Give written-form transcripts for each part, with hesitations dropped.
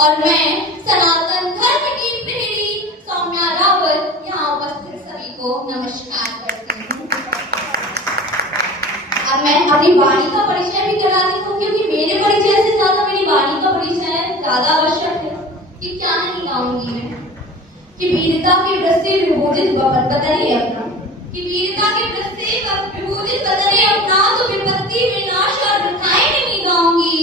और मैं सनातन धर्म की प्रेरी सौम्या रावत यहाँ उपस्थित सभी को नमस्कार करती हूँ। अब मैं अपनी वाणी का परिचय भी कराती हूँ, क्योंकि मेरे परिचय से ज्यादा मेरी वाणी का परिचय ज्यादा आवश्यक है। कि क्या नहीं गाऊंगी मैं कि वीरता के व्रत से विभूषित बदले अपना, कि वीरता के व्रत से विभूषित बदले अपना, तो विपत्ति विनाश और वृथाएं नहीं गाऊंगी।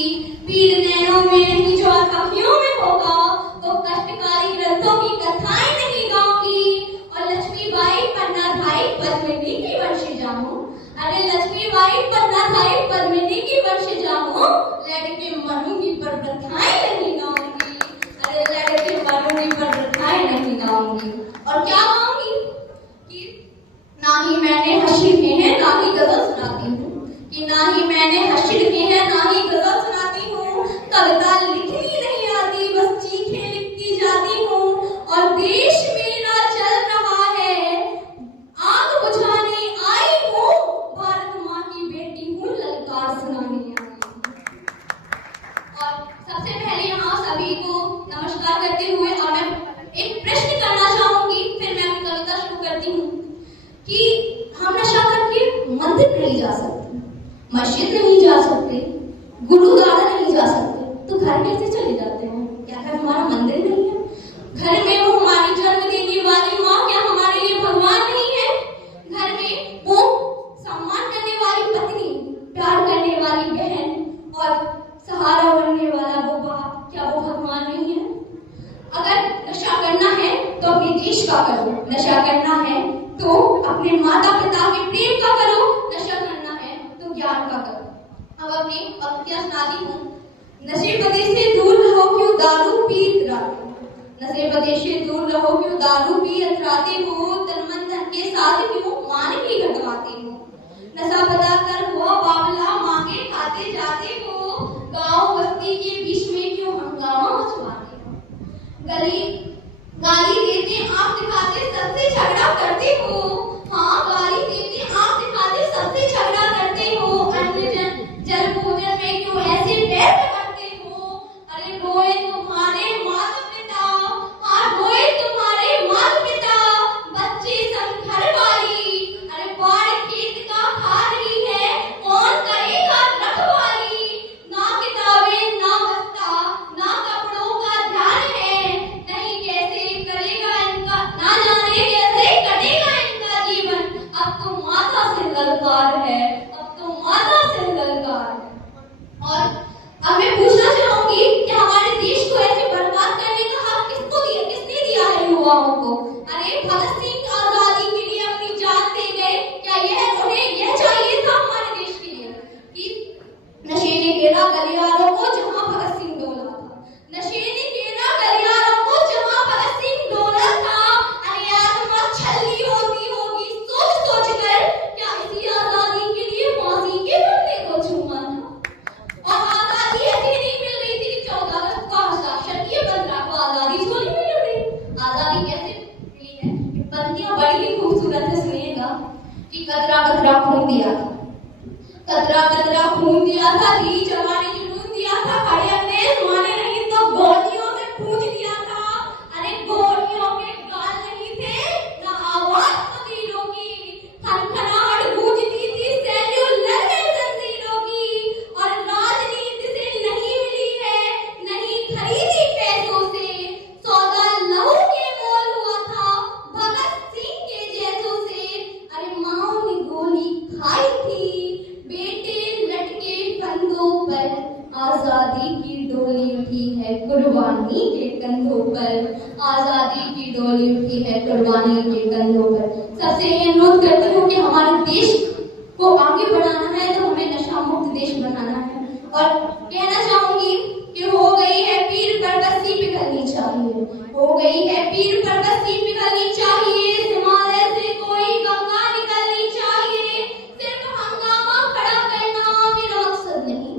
वीर नैनों में नहीं जो आकाशियों में होगा, तो कष्टकारी ग्रंथों की कथाएं नहीं गाऊंगी। और लक्ष्मीबाई पन्नाधाई पद्मिनी की वंशजा हूँ। अरे लक्ष्मीबाई पन्नाधाई पद्मिनी की वंशजा हूँ। लड़के मरूंगी पर प्रथाएं नहीं गाऊंगी। अरे लड़के मरूंगी पर प्रथाएं नहीं गाऊंगी। और क्या गाऊंगी कि ना ही मैंने हशीर के हैं ना ही गजल सुनाती हूँ, कि ना ही मैंने हशीर के हैं ना ही गजल सुनाती हूँ। कविता लिखनी नहीं आती, बस चीखें लिखती जाती हूँ। और देश मेरा चल रहा है, आग बुझाने आई हूँ। भारत माँ की बेटी हूँ, ललकार सुनाने आई हूँ। और सबसे पहले यहाँ सभी को नमस्कार करते हुए और मैं एक प्रश्न करना चाहूंगी, फिर मैं अपनी कविता शुरू करती हूँ। कि हम नशा करके मंदिर नहीं जा सकते, मस्जिद नहीं जा सकते, गुरुद्वारा नहीं जा सकते, तो घर कैसे चले जाते हैं? क्या घर हमारा मंदिर नहीं है? घर में वो हमारी जन्म देने वाली माँ क्या हमारे लिए भगवान नहीं है? घर में वो सम्मान करने वाली पत्नी, प्यार करने वाली बहन और सहारा बनने वाला वो बाप, क्या वो भगवान नहीं है? अगर नशा करना है तो अपने देश का करो, नशा करना है तो अपने माता पिता के प्रेम का करो, नशा करना है तो ज्ञान का करो। अब अपनी पंक्तियां सुनाती हूँ। नशे-बदे से दूर रहो क्यों दारू पी अतराते हो, नशे-बदे से दूर रहो क्यों दारू पी अतराते हो, तन मन धन के साथ क्यों मान की घटवाते हो। नशा बता कर हुआ बाबला मांगे खाते जाते हो, गाँव बस्ती के बीच में क्यों हंगामा मचवाते हो। गाली देते आंख दिखाते सबसे झगड़ा करते हो। हाँ गाली देते आंख दिखाते सबसे झगड़ा करते हो। अन्य जल भोजन में क्यों ऐसे पैर रगड़ते हो। अरे रोए तुम्हारे माता पिता, हाँ रोए तुम्हारे माता पिता, बच्चे संग घर वाली। अरे बाढ़ खेत का खा रही है, कौन करेगा रखवाली। ना किताबें ना बस्ता ना कपड़ों का ध्यान है, नहीं कैसे करेगा इनका, ना जाने कैसे कटेगा इनका जीवन। अब तो माता से ललकार है, अब तो माता से ललकार है। और अब मैं पूछना चाहूंगी कि हमारे देश को ऐसे बर्बाद करने का हक किसको दिया, किसने दिया है युवाओं को? अरे भगत सिंह आजादी के लिए अपनी जान दे गए, क्या उन्हें चाहिए था हमारे देश के लिए कि नशे ने घेरा गलियारों को जहां भगत सिंह डोला था, नशे ने घेरा गलियारों को जहां भगत सिंह डोला था। अरे आत्मा छलनी होती होगी सोच सोच कर, क्या इसी आजादी के लिए फांसी के फंदे को चूमा था। और आजादी ऐसी नहीं मिल रही थी कि 14 अगस्त का हस्ताक्षर किए 15 को आजादी झोली में मिल गई। आजादी कैसे मिली है? पंक्तियां बड़ी ही खूबसूरत है, सुनिएगा। कि कतरा कतरा खून दिया था, कतरा कतरा खून दिया था, दी जवानी जुनून दिया था, खड़े अंग्रेज माने नहीं तो गोलियों से पूछ दिया था। अरे गोलियों के गाल नहीं थे ना आवाज फकीरों की, खनखनाहट गूंजती थी सेल्यूलर में जंजीरों की। और राजनीति से नहीं मिली है, नहीं खरीदी पैसों से, सौदा लहू के मोल हुआ था भगत सिंह के जैसों से। अरे माओ ने गोली खाई थी, बेटे लटके कंधों पर, आजादी की डोली उठी है कुर्बानी के कंधों पर, आजादी की डोली उठी है कुर्बानी के कंधों पर। सबसे ये अनुरोध करती हूँ कि हमारे देश को आगे बढ़ाना है तो हमें नशा मुक्त देश बनाना है। और कहना चाहूंगी कि हो गई है पीर पर बस्ती पिघलनी चाहिए, हो गई है पीर पर बस्ती पिघलनी चाहिए। हिमालय से कोई गंगा निकलनी चाहिए। सिर्फ हंगामा खड़ा करना मेरा मकसद नहीं,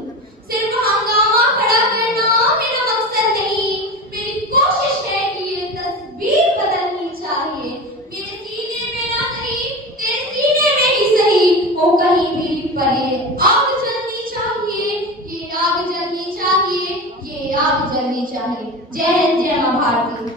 सिर्फ हंगामा खड़ा करना मेरा मकसद नहीं। मेरी कोशिश है कि ये तस्वीर बदलनी चाहिए। मेरे सीने में ना सही, तेरे सीने में ही सही, हो कहीं भी पर ये आग जलनी चाहिए, ये आग जलनी चाहिए, ये आग जलनी चाहिए। जय हिंद, जय मां भारती।